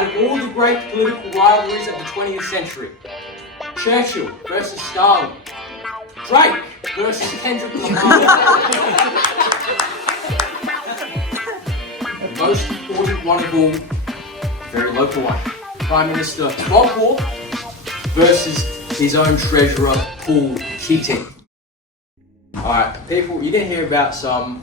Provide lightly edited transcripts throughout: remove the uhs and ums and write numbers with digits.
Out of all the great political rivalries of the 20th century, Churchill versus Stalin, Drake versus Kendrick Lamar. The most important one of all, very local one, Prime Minister Bob Hawke versus his own Treasurer Paul Keating. Alright, people, you're going to hear about some...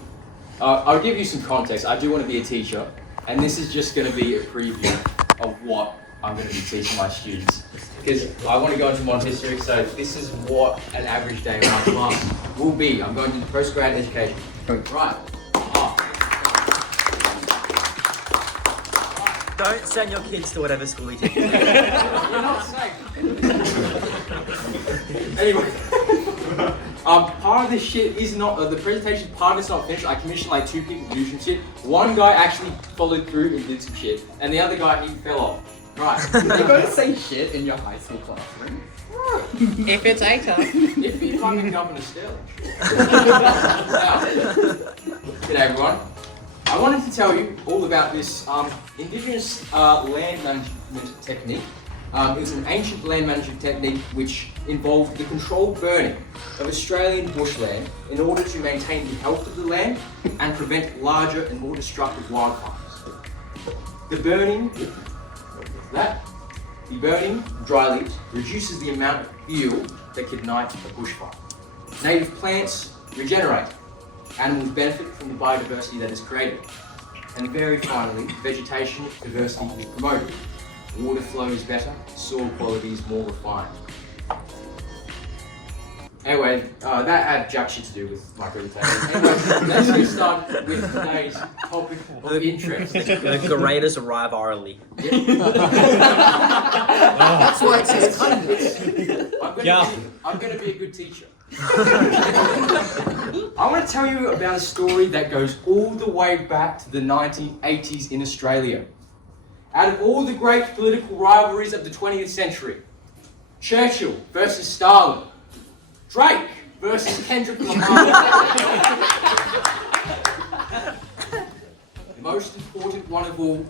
I'll give you some context. I do want to be a teacher, and this is just going to be a preview of what I'm going to be teaching my students. Because I want to go into modern history, so this is what an average day in my class will be. I'm going into postgrad education. Right. Don't send your kids to whatever school you teach. You're not safe. Anyway. Part of this shit is not, the presentation part of it's not finished. I commissioned like 2 people to do some shit. One guy actually followed through and did some shit, and the other guy, he fell off. Right. You're going to say shit in your high school classroom? If it's ATA. If you fucking governor still. Now, g'day everyone. I wanted to tell you all about this indigenous land management technique. It's an ancient land management technique which involved the controlled burning of Australian bushland in order to maintain the health of the land and prevent larger and more destructive wildfires. The burning of dry leaves reduces the amount of fuel that could ignite a bushfire. Native plants regenerate. Animals benefit from the biodiversity that is created. And very finally, vegetation diversity is promoted. Water flow is better, soil quality is more refined. Anyway, that had jack shit to do with my presentation. Anyway, let's get started with today's topic of interest. The greatest rivalry. That's why it says kindness. I'm going to be a good teacher. I want to tell you about a story that goes all the way back to the 1980s in Australia. Out of all the great political rivalries of the 20th century, Churchill versus Stalin, Drake versus Kendrick Lamar. The most important one of all,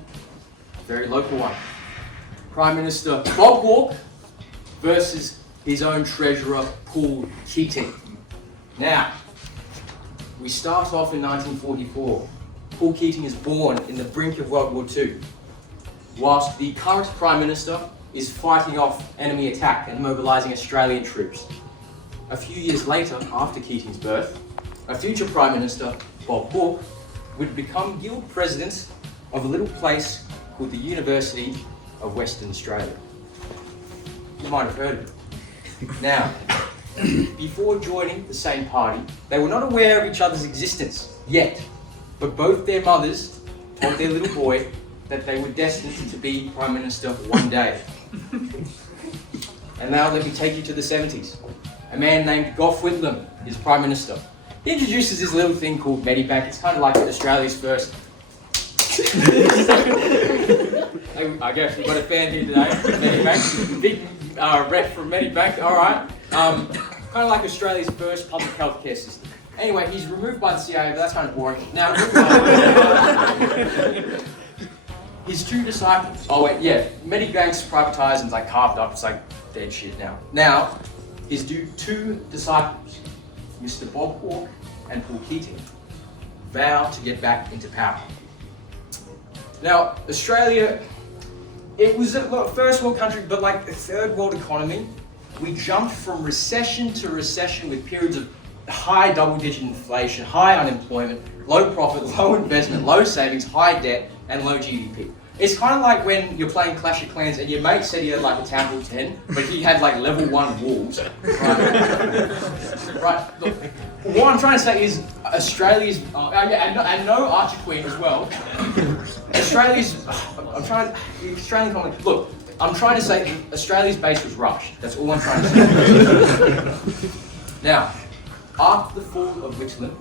very local one, Prime Minister Bob Hawke versus his own Treasurer Paul Keating. Now, we start off in 1944. Paul Keating is born in the brink of World War II, whilst the current Prime Minister is fighting off enemy attack and mobilising Australian troops. A few years later, after Keating's birth, a future Prime Minister, Bob Hawke, would become Guild President of a little place called the University of Western Australia. You might have heard of it. Now, before joining the same party, they were not aware of each other's existence yet, but both their mothers told their little boy that they were destined to be Prime Minister one day. And now let me take you to the 70s. A man named Gough Whitlam is Prime Minister. He introduces this little thing called Medibank. It's kind of like Australia's first... I guess we've got a fan here today, Medibank. Big rep from Medibank, alright. Kind of like Australia's first public health care system. Anyway, he's removed by the CIA, but that's kind of boring. Now, his 2 disciples. Oh wait, yeah. Medibank's privatised and it's like carved up. It's like dead shit now. Now, his 2 disciples, Mr. Bob Hawke and Paul Keating, vow to get back into power. Now, Australia, it was a first world country, but like a third world economy. We jumped from recession to recession with periods of high double-digit inflation, high unemployment, low profit, low investment, low savings, high debt, and low GDP. It's kind of like when you're playing Clash of Clans and your mate said he had like a Town Hall 10, but he had like level 1 wolves. Right? Look, what I'm trying to say is Australia's, and no Archer Queen as well. Australia's, Australian economy, look, I'm trying to say Australia's base was rushed. That's all I'm trying to say. Now, after the fall of Whitlam,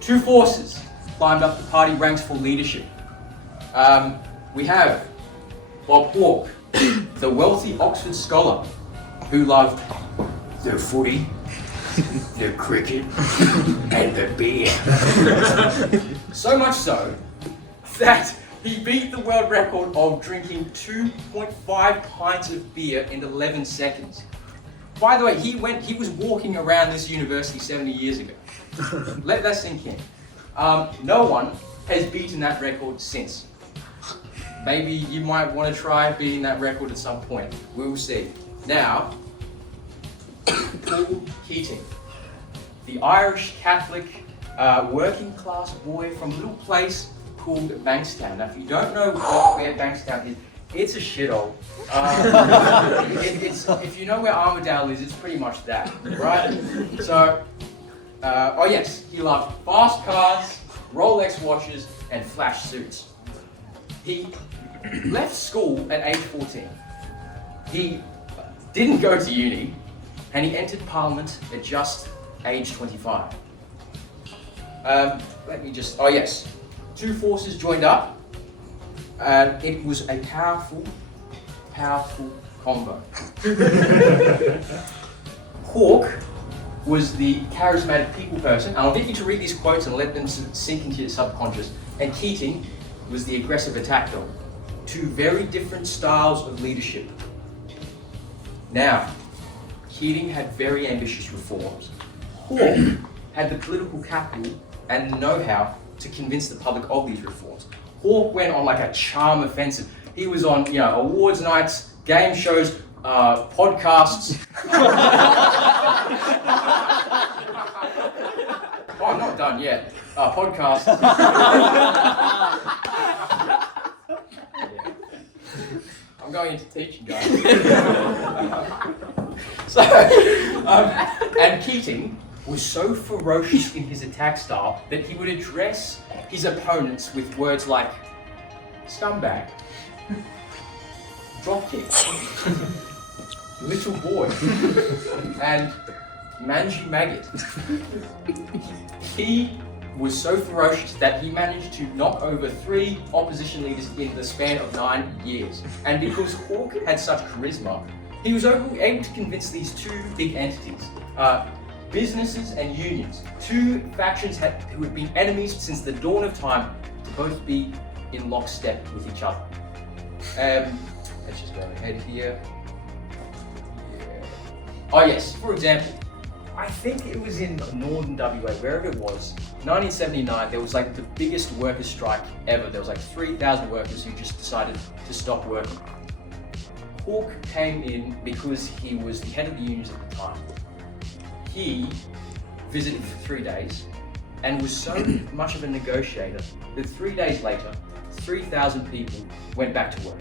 2 forces climbed up the party ranks for leadership. We have Bob Hawke, the wealthy Oxford scholar who loved the footy, the cricket, and the beer. So much so that He beat the world record of drinking 2.5 pints of beer in 11 seconds. By the way, he was walking around this university 70 years ago. Let that sink in. No one has beaten that record since. Maybe you might want to try beating that record at some point. We will see. Now, Paul Keating, the Irish Catholic working class boy from a little place called Bankstown. Now, if you don't know where Bankstown is, it's a shithole. If you know where Armadale is, it's pretty much that, right? So, oh yes, he loved fast cars, Rolex watches, and flash suits. He left school at age 14. He didn't go to uni, and he entered Parliament at just age 25. Oh yes, two forces joined up. It was a powerful combo. Hawke was the charismatic people person, and I'll get you to read these quotes and let them sink into your subconscious. And Keating was the aggressive attack dog. Two very different styles of leadership. Now, Keating had very ambitious reforms. Hawke had the political capital and the know-how to convince the public of these reforms. Hawke went on like a charm offensive. He was on, awards nights, game shows, podcasts. Oh, I'm not done yet. Podcasts. I'm going into teaching, guys. And Keating was so ferocious in his attack style that he would address his opponents with words like scumbag, dropkick, little boy, and mangy maggot. He was so ferocious that he managed to knock over 3 opposition leaders in the span of 9 years. And because Hawke had such charisma, he was able to convince these two big entities, businesses and unions, two factions who had been enemies since the dawn of time, to both be in lockstep with each other. Let's just go ahead here. Yeah. Oh yes, for example, I think it was in northern WA, wherever it was, 1979, there was like the biggest workers' strike ever. There was like 3,000 workers who just decided to stop working. Hawke came in because he was the head of the unions at the time. He visited for 3 days and was so much of a negotiator that 3 days later, 3,000 people went back to work.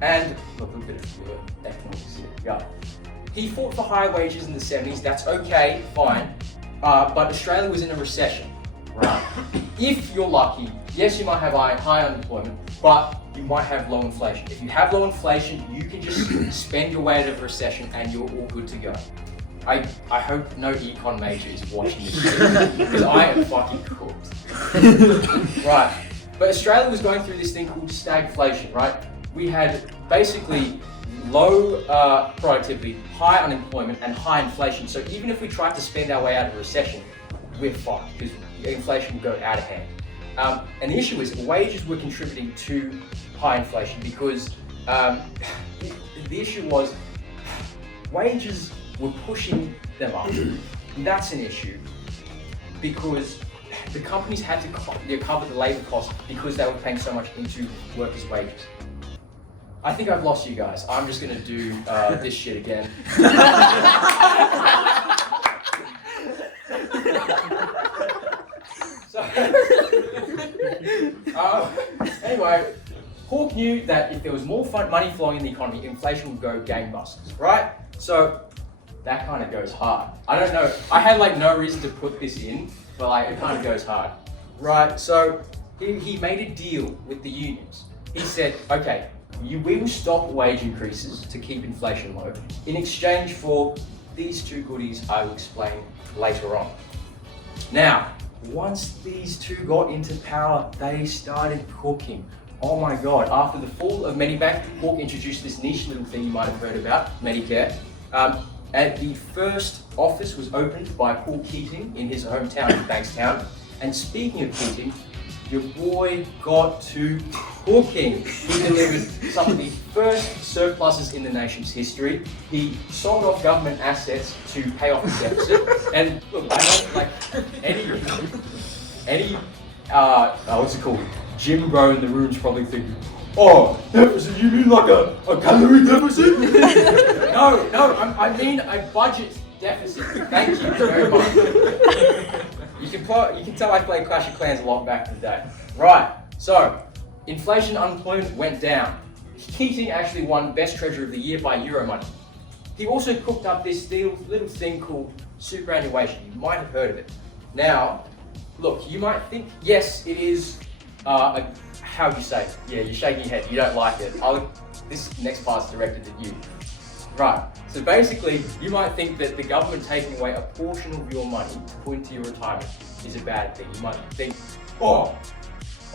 And a little bit of economics here. Yeah. He fought for higher wages in the 70s. That's okay, fine. But Australia was in a recession, right? If you're lucky, yes, you might have high unemployment, but you might have low inflation. If you have low inflation, you can just spend your way out of a recession and you're all good to go. I hope no econ major is watching this because I am fucking cooked. Right, but Australia was going through this thing called stagflation, right? We had basically low productivity, high unemployment, and high inflation. So even if we tried to spend our way out of a recession, we're fucked because inflation would go out of hand. And the issue is wages were contributing to high inflation because the issue was wages were pushing them up. And that's an issue because the companies had to cover the labour costs because they were paying so much into workers' wages. I think I've lost you guys. I'm just going to do this shit again. Anyway, Hawke knew that if there was more money flowing in the economy, inflation would go gangbusters, right? So that kind of goes hard. I don't know. I had like no reason to put this in, but like it kind of goes hard, right? So he made a deal with the unions. He said, okay, we will stop wage increases to keep inflation low in exchange for these two goodies I will explain later on. Now, once these two got into power, they started cooking. Oh my God, after the fall of Medibank, Hawke introduced this niche little thing you might have heard about, Medicare. And the first office was opened by Paul Keating in his hometown of Bankstown. And speaking of Keating, your boy got to cooking. He delivered some of the first surpluses in the nation's history. He sold off government assets to pay off the deficit. And look, I don't like any what's it called? Jim bro in the room's probably thinking, oh, deficit, you mean like a calorie deficit? No, I mean a budget deficit. Thank you very much. You can tell I played Clash of Clans a lot back in the day. Right, so inflation, unemployment went down. Keating actually won Best Treasurer of the Year by Euro money. He also cooked up this little thing called superannuation. You might have heard of it. Now, look, you might think, yes, it is, how do you say? Yeah, you're shaking your head, you don't like it. This next part's directed at you. Right, so basically, you might think that the government taking away a portion of your money to put into your retirement is a bad thing. You might think, oh,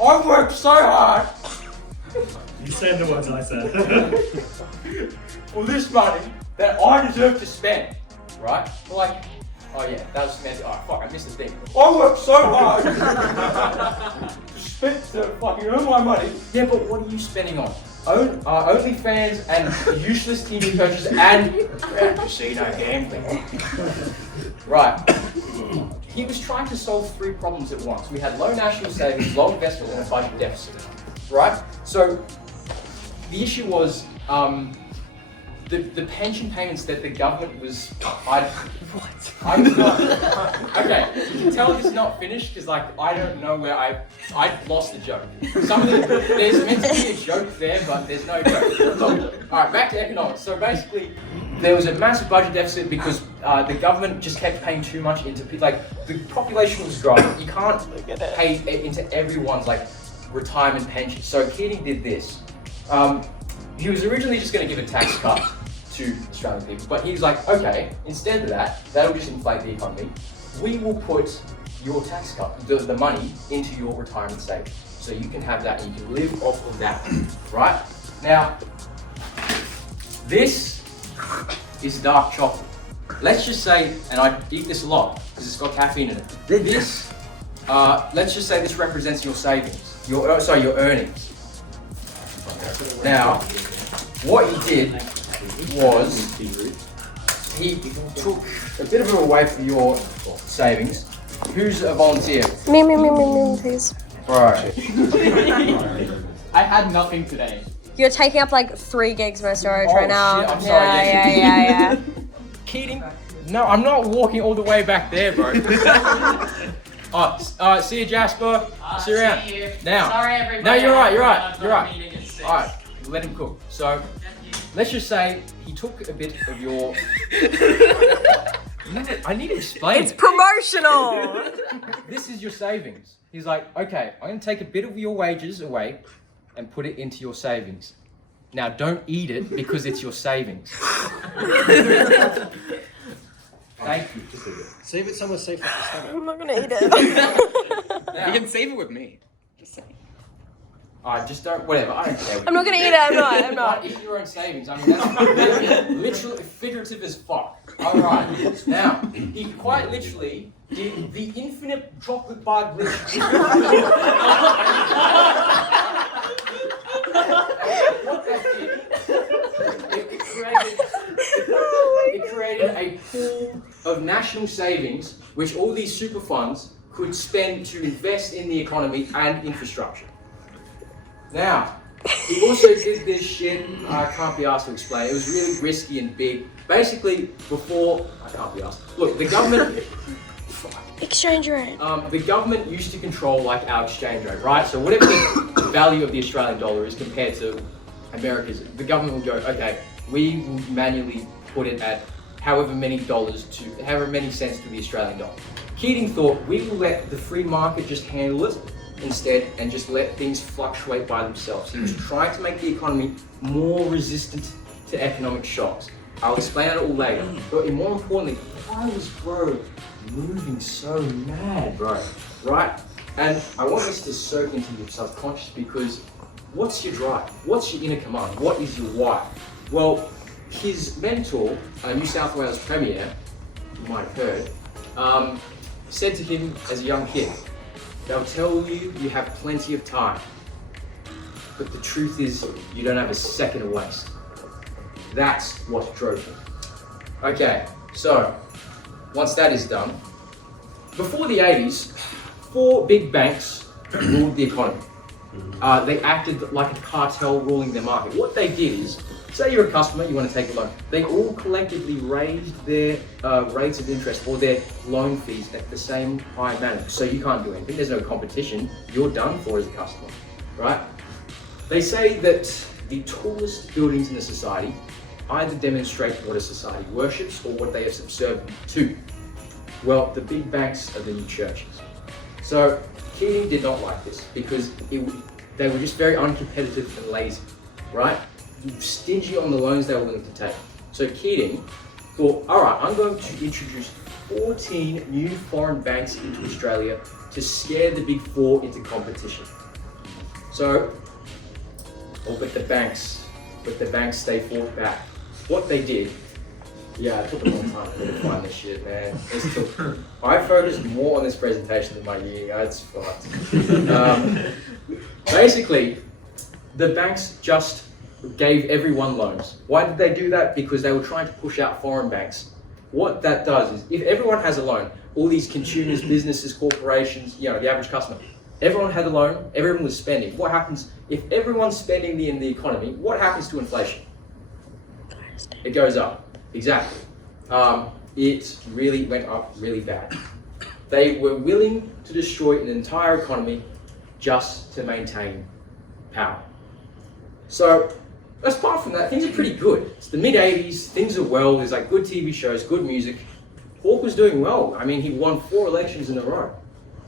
I worked so hard You said the words I said. for this money that I deserve to spend, right? Well, like, oh yeah, that was meant. Oh fuck, I missed the thing. I worked so hard to fucking earn my money. Yeah, but what are you spending on? OnlyFans and useless TV purchases and casino gambling. Right. He was trying to solve three problems at once. We had low national savings, low investment, and a budget deficit. Right? So the issue was the pension payments that the government was. I was not. Okay, you can tell this is not finished because like I don't know where I lost the joke. There's meant to be a joke there, but there's no joke. Look, all right, back to economics. So basically, there was a massive budget deficit because the government just kept paying too much into the population was growing. You can't pay into everyone's retirement pension. So Keating did this. He was originally just going to give a tax cut to Australian people, but he's like, okay, instead of that, that'll just inflate the economy. We will put your tax cut, the money, into your retirement savings, so you can have that and you can live off of that, right? Now, this is dark chocolate. Let's just say, and I eat this a lot because it's got caffeine in it. This, let's just say this represents your savings, your earnings. Now, what he did was he took a bit of it away from your savings. Who's a volunteer? Me, please. Right. I had nothing today. You're taking up 3 gigs of my storage right now. Shit, I'm sorry. Yeah. Keating? No, I'm not walking all the way back there, bro. See you, Jasper. See you around. See you. Now. Sorry, everybody. No, you're right. I've You're got a right. meeting at 6. All right, let him cook. So, let's just say he took a bit of your. I need to explain. It's promotional! This is your savings. He's like, okay, I'm going to take a bit of your wages away and put it into your savings. Now, don't eat it because it's your savings. Thank you. Save it somewhere safe off the stomach. I'm not gonna eat it. Now, You can save it with me. Just saying. just don't, whatever, I don't care. I'm not gonna eat it, I'm not. Eat your own savings. I mean, that's literally figurative as fuck. Alright, now, he quite literally did the infinite chocolate bar glitch. What that did, it created a pool of national savings which all these super funds could spend to invest in the economy and infrastructure. Now, he also did this shit I can't be asked to explain. It was really risky and big. Basically, before I can't be asked. Look, the government. Exchange rate. The government used to control our exchange rate, right? So whatever the value of the Australian dollar is compared to America's, the government will go, okay, we will manually put it at however many cents to the Australian dollar. Keating thought we will let the free market just handle it instead and just let things fluctuate by themselves. He was trying to make the economy more resistant to economic shocks. I'll explain it all later. But more importantly, why was bro moving so mad, bro? Right? And I want this to soak into your subconscious because what's your drive? What's your inner command? What is your why? Well, his mentor, New South Wales Premier, you might have heard, said to him as a young kid, They'll tell you you have plenty of time. But the truth is, you don't have a second to waste. That's what drove them. Okay, so once that is done, before the 80s, 4 big banks ruled the economy. They acted like a cartel ruling their market. What they did is, say you're a customer, you want to take a loan. They all collectively raised their rates of interest or their loan fees at the same high manner. So you can't do anything. There's no competition. You're done for as a customer, right? They say that the tallest buildings in a society either demonstrate what a society worships or what they are subservient to. Well, the big banks are the new churches. So Keating did not like this because they were just very uncompetitive and lazy, right? Stingy on the loans they were willing to take. So Keating thought, all right, I'm going to introduce 14 new foreign banks into Australia to scare the big 4 into competition. So, but the banks, they fought back. What they did, yeah, it took a long time to find this shit, man. I focused more on this presentation than my year. It's fucked. Basically, the banks just gave everyone loans. Why did they do that? Because they were trying to push out foreign banks. What that does is, if everyone has a loan, all these consumers, businesses, corporations, the average customer, everyone had a loan, everyone was spending. What happens if everyone's spending in the economy? What happens to inflation? It goes up. Exactly. It really went up really bad. They were willing to destroy an entire economy just to maintain power. So, apart from that, things are pretty good. It's the mid-80s, things are well, there's like good TV shows, good music. Hawke was doing well. I mean, he won 4 elections in a row.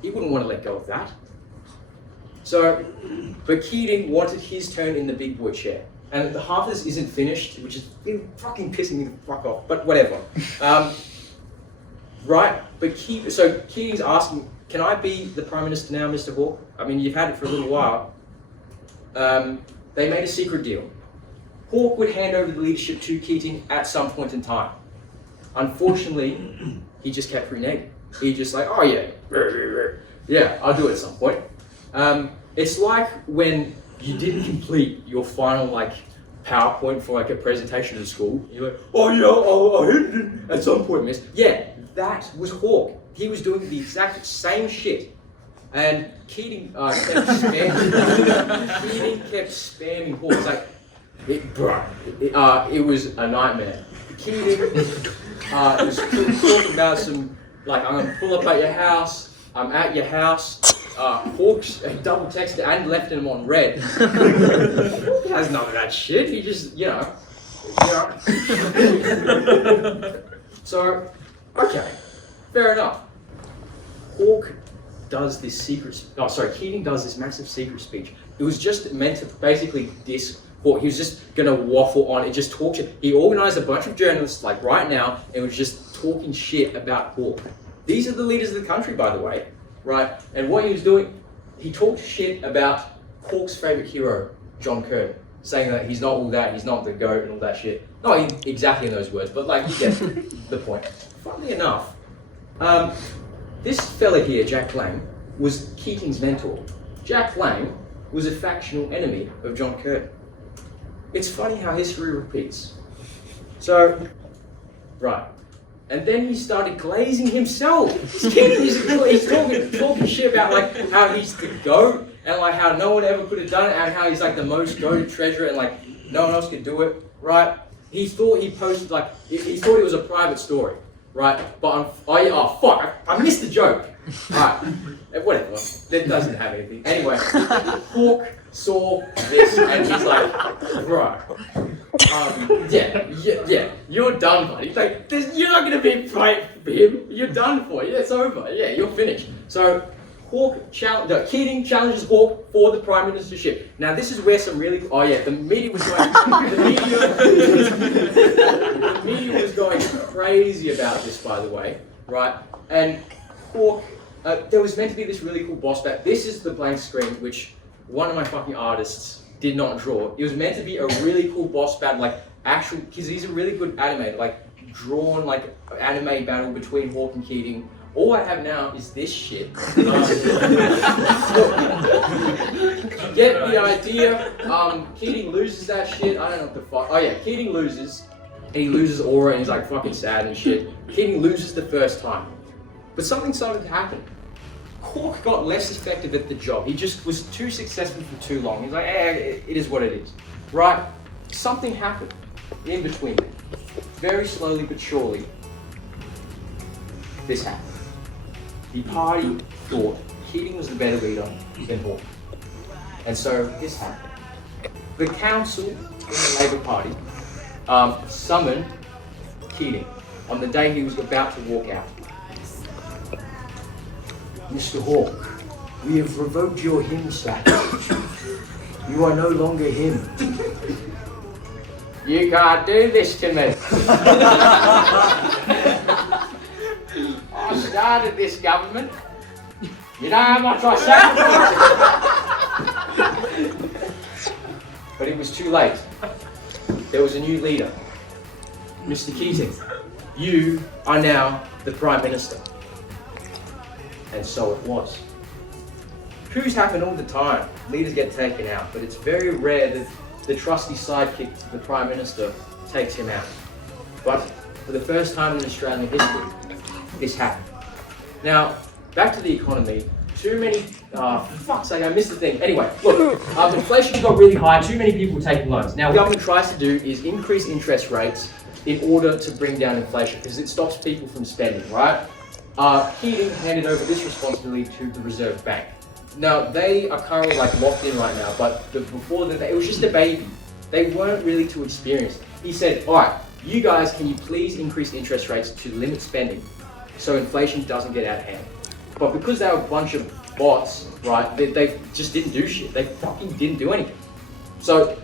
He wouldn't want to let go of that. So, but Keating wanted his turn in the big boy chair. And the half of this isn't finished, which is fucking pissing me the fuck off, but whatever. Right, but so Keating's asking, can I be the Prime Minister now, Mr. Hawke? I mean, you've had it for a little while. They made a secret deal. Hawke would hand over the leadership to Keating at some point in time. Unfortunately, he just kept reneging. He just like, oh yeah, I'll do it at some point. It's like when you didn't complete your final PowerPoint for a presentation at school. You're like, oh yeah, I hit it at some point, miss. Yeah, that was Hawke. He was doing the exact same shit. And Keating kept spamming. Keating kept spamming Hawke. It's like, it was a nightmare. Keating was talking about some, I'm gonna pull up at your house. I'm at your house. Hawke's double texted and left him on red. He has none of that shit. He just, So, okay, fair enough. Hawke does this Keating does this massive secret speech. It was just meant to basically diss Hawke. He was just gonna waffle on. It just talked shit. He organized a bunch of journalists right now and was just talking shit about Hawke. These are the leaders of the country, by the way. Right, and what he was doing, he talked shit about Hawke's favorite hero, John Kerr, saying that he's not all that, he's not the GOAT and all that shit. Not exactly in those words, but you get the point. Funnily enough, this fella here, Jack Lang, was Keating's mentor. Jack Lang was a factional enemy of John Kerr. It's funny how history repeats. So, right. And then he started glazing himself. He's kidding. He's talking shit about how he's the GOAT and how no one ever could have done it and how he's the most goated treasurer and no one else could do it, right? He thought he posted he thought it was a private story, right? But fuck, I missed the joke. Right, whatever. That doesn't have anything. Anyway, Hawke saw this and he's like, right. Yeah, you're done, buddy. You're not gonna be fighting for him. You're done for. Yeah, it's over. Yeah, you're finished. So, Keating challenges Hawke for the prime ministership. Now, this is where some really. Oh yeah, the media was going. The media was going crazy about this, by the way, right? And Hawke, there was meant to be this really cool boss bat. This is the blank screen, which one of my fucking artists did not draw. It was meant to be a really cool boss battle, because he's a really good animator, drawn anime battle between Hawke and Keating, All I have now is this shit. Get the idea. Keating loses that shit. I don't know what the fuck. Oh yeah, Keating loses. And he loses aura and he's like fucking sad and shit. Keating loses the first time. But something started to happen. Hawke got less effective at the job. He just was too successful for too long. He's like, it is what it is. Right? Something happened in between them. Very slowly but surely, this happened. The party thought Keating was the better leader than Hawke. And so this happened. The council in the Labour Party summoned Keating on the day he was about to walk out. Mr. Hawke, we have revoked your hymn status. You are no longer him. You can't do this to me. I started this government. You know how much I sacrificed? But it was too late. There was a new leader. Mr. Keating, you are now the Prime Minister. And so it was. Coups happen all the time. Leaders get taken out, but it's very rare that the trusty sidekick to the Prime Minister takes him out. But for the first time in Australian history, this happened. Now, back to the economy. Too many, fuck's sake, I missed the thing. Anyway, look, inflation got really high, too many people were taking loans. Now, what the government tries to do is increase interest rates in order to bring down inflation, because it stops people from spending, right? Keating handed over this responsibility to the Reserve Bank. Now, they are currently locked in right now, but before that, it was just a baby. They weren't really too experienced. He said, all right, you guys, can you please increase interest rates to limit spending so inflation doesn't get out of hand? But because they were a bunch of bots, right, they just didn't do shit. They fucking didn't do anything. So,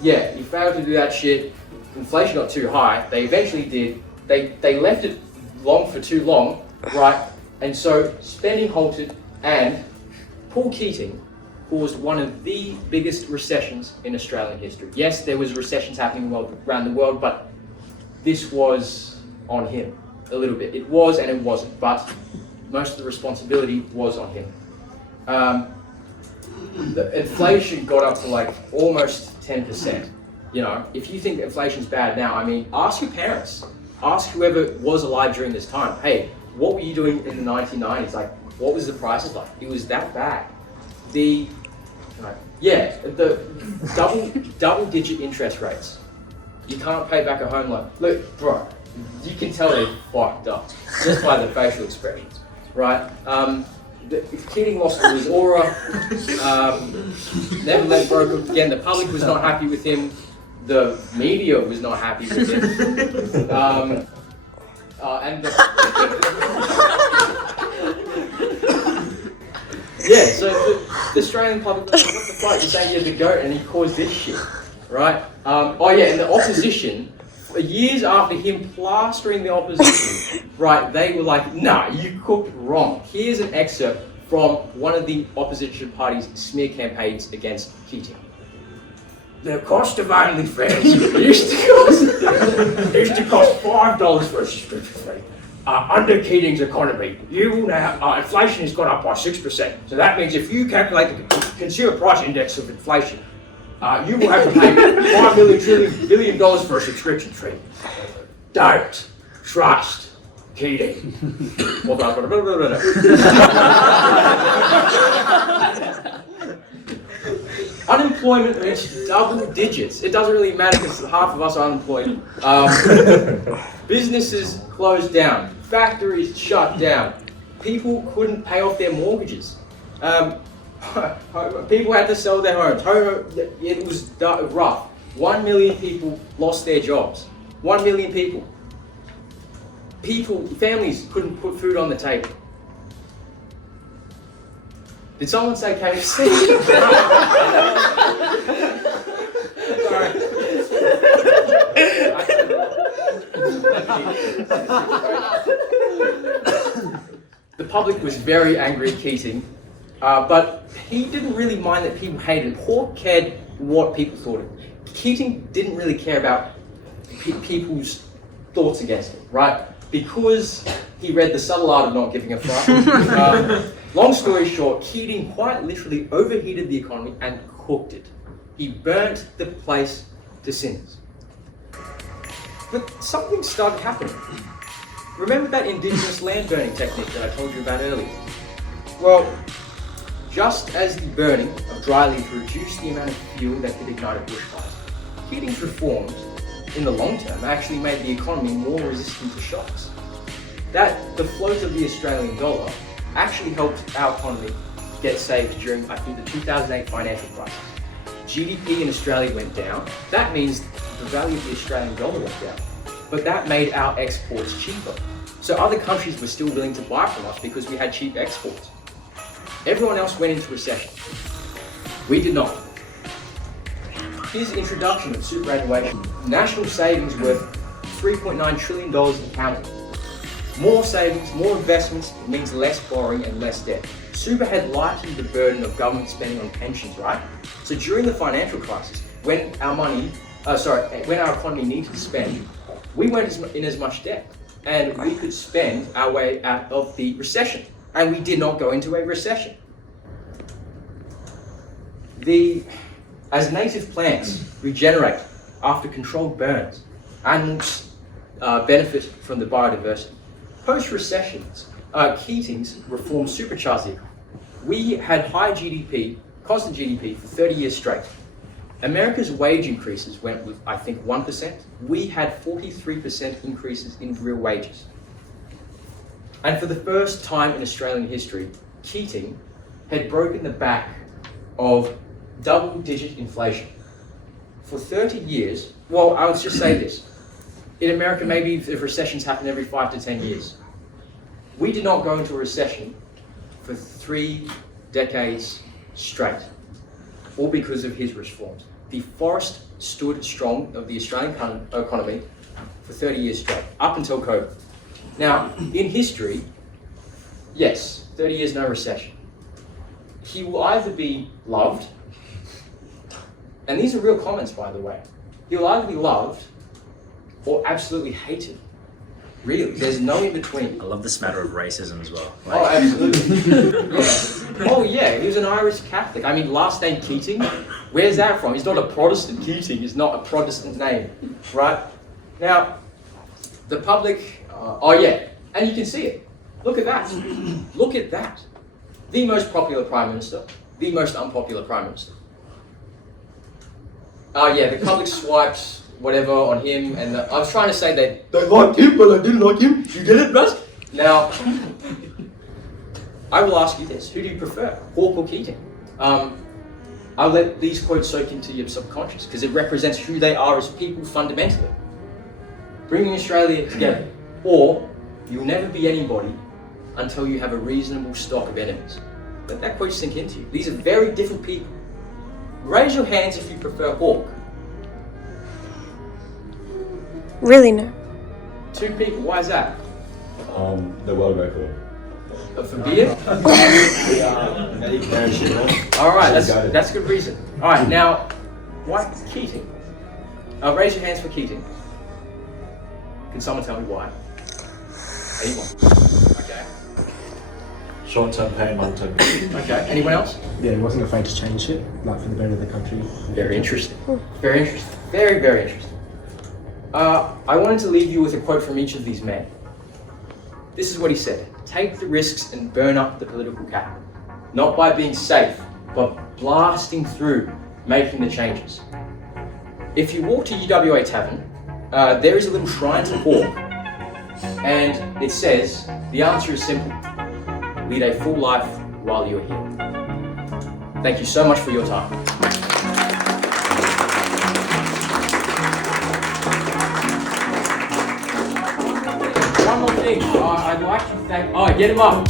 yeah, he failed to do that shit. Inflation got too high. They eventually did. They left it long for too long, right? And so spending halted, and Paul Keating caused one of the biggest recessions in Australian history. Yes, there was recessions happening around the world, but this was on him a little bit. It was and it wasn't, but most of the responsibility was on him. The inflation got up to almost 10%. You know, if you think inflation's bad now, I mean, ask your parents. Ask whoever was alive during this time. Hey, what were you doing in the 1990s? What was the prices like? It was that bad. The double-digit interest rates. You can't pay back a home loan. Look, bro, you can tell they're fucked up just by the facial expressions, right? Keating lost all his aura. Never let broke again. The public was not happy with him. The media was not happy with him. Yeah, so the Australian public, what the fuck, you're saying you're the goat and he caused this shit, right? And the opposition, years after him plastering the opposition, right, they were like, nah, you cooked wrong. Here's an excerpt from one of the opposition party's smear campaigns against Keating. The cost of OnlyFans used to cost $5 for a subscription fee. Under Keating's economy, you will now, inflation has gone up by 6%. So that means if you calculate the consumer price index of inflation, you will have to pay $5 billion for a subscription fee. Don't trust Keating. Unemployment reached double digits. It doesn't really matter because half of us are unemployed. Businesses closed down. Factories shut down. People couldn't pay off their mortgages. People had to sell their homes. It was rough. 1 million people lost their jobs. 1 million people. Families couldn't put food on the table. Did someone say KFC? Sorry. The public was very angry at Keating, but he didn't really mind that people hated him. Hawke cared what people thought of him. Keating didn't really care about people's thoughts against him, right? Because he read The Subtle Art of Not Giving a Fuck. Long story short, Keating quite literally overheated the economy and cooked it. He burnt the place to cinders. But something started happening. Remember that indigenous land burning technique that I told you about earlier? Well, just as the burning of dry leaves reduced the amount of fuel that could ignite a bushfire, Keating's reforms, in the long term, actually made the economy more resistant to shocks. The float of the Australian dollar actually helped our economy get saved during, I think, the 2008 financial crisis. GDP in Australia went down. That means the value of the Australian dollar went down. But that made our exports cheaper. So other countries were still willing to buy from us because we had cheap exports. Everyone else went into recession. We did not. His introduction of superannuation, national savings worth $3.9 trillion in counting. More savings, more investments means less borrowing and less debt. Super had lightened the burden of government spending on pensions, right? So during the financial crisis, when our economy needed to spend, we weren't in as much debt, and we could spend our way out of the recession, and we did not go into a recession. As native plants regenerate after controlled burns, animals benefit from the biodiversity. Post-recessions, Keating's reform supercharged the economy. We had high GDP, constant GDP for 30 years straight. America's wage increases went with, I think, 1%. We had 43% increases in real wages. And for the first time in Australian history, Keating had broken the back of double-digit inflation. For 30 years, well, I would just say this. In America, maybe if recessions happen every 5 to 10 years. We did not go into a recession for 3 decades straight, all because of his reforms. The forest stood strong of the Australian economy for 30 years straight, up until COVID. Now, in history, yes, 30 years no recession. He will either be loved, and these are real comments, by the way. He will either be loved or absolutely hated. Really, there's no in between. I love the smatter of racism as well. Oh, absolutely. Yeah. Oh, yeah, he was an Irish Catholic. I mean, last name Keating, where's that from? He's not a Protestant. Keating is not a Protestant name, right? Now, the public, and you can see it. Look at that. Look at that. The most popular Prime Minister, the most unpopular Prime Minister. The public swipes whatever on him, and I was trying to say that they liked him, but I didn't like him. You get it, Russ? Now, I will ask you this: who do you prefer, Hawke or Keating? I'll let these quotes soak into your subconscious because it represents who they are as people fundamentally. Bringing Australia together, or you'll never be anybody until you have a reasonable stock of enemies. Let that quote sink into you. These are very different people. Raise your hands if you prefer Hawke. Really no. 2 people, why is that? The world record. For beer? Alright, that's a good reason. Alright, now, why Keating? Raise your hands for Keating. Can someone tell me why? Anyone? Okay. Short-term pain, long-term gain. Okay, anyone else? Yeah, he wasn't afraid to change it, like for the better of the country. Very interesting. Very interesting. Very, very interesting. I wanted to leave you with a quote from each of these men. This is what he said: take the risks and burn up the political capital. Not by being safe, but blasting through, making the changes. If you walk to UWA Tavern, there is a little shrine to Hawke, and it says, the answer is simple: lead a full life while you're here. Thank you so much for your time. One more thing, I'd like to thank, get him up.